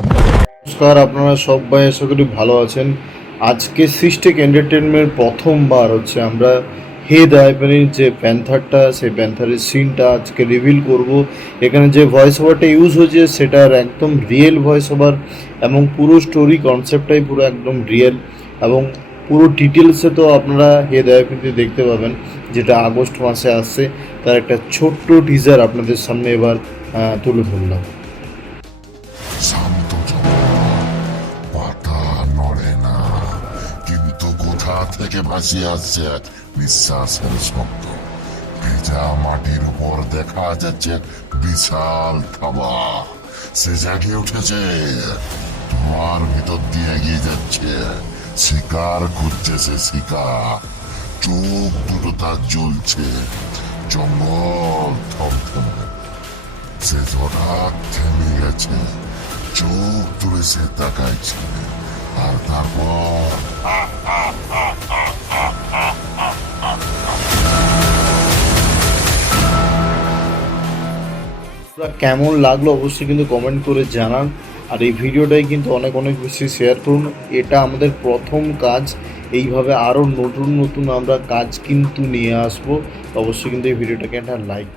নমস্কার, আপনারা সবাই আশা করি ভালো আছেন। আজকে সিস্টেক এন্টারটেনমেন্ট প্রথমবার হচ্ছে আমরা হে দাইভানির যে প্যান্থারটা, সেই প্যান্থারের সিনটা আজকে রিভিল করব। এখানে যে ভয়েস ওভারটা ইউজ হয়েছে সেটার একদম রিয়েল ভয়েস ওভার, এবং পুরো স্টোরি কনসেপ্টটাই পুরো একদম রিয়েল, এবং পুরো ডিটেলসে তো আপনারা হে দাইভানিতে দেখতে পাবেন, যেটা আগস্ট মাসে আসছে। তার একটা ছোট্ট টিজার আপনাদের সামনে এবার তুলে ধরলাম। শান্ত পাতা নড়ে না, কিন্তু কোথা থেকে ভাসিয়ে আসছে এক নিঃশ্বাসের শব্দ। ভেজা মাটির উপর দেখা যাচ্ছে এক বিশাল থাবা। সে জাগে উঠেছে, তোমার ভিতর দিয়ে এগিয়ে যাচ্ছে। শিকার খুঁজছে সে, শিকার। চোখ দুটো তার জ্বলছে, জঙ্গল থমথমে। সে হঠাৎ থেমে গেছে, চোখ তুলে সে তাকাইছে, আর তারপর কেমন লাগলো অবশ্যই কিন্তু কমেন্ট করে জানান। আর এই ভিডিওটাই কিন্তু অনেক অনেক বেশি শেয়ার করুন। এটা আমাদের প্রথম কাজ, এইভাবে আরও নতুন নতুন আমরা কাজ কিন্তু নিয়ে আসবো। অবশ্যই কিন্তু এই ভিডিওটাকে একটা লাইক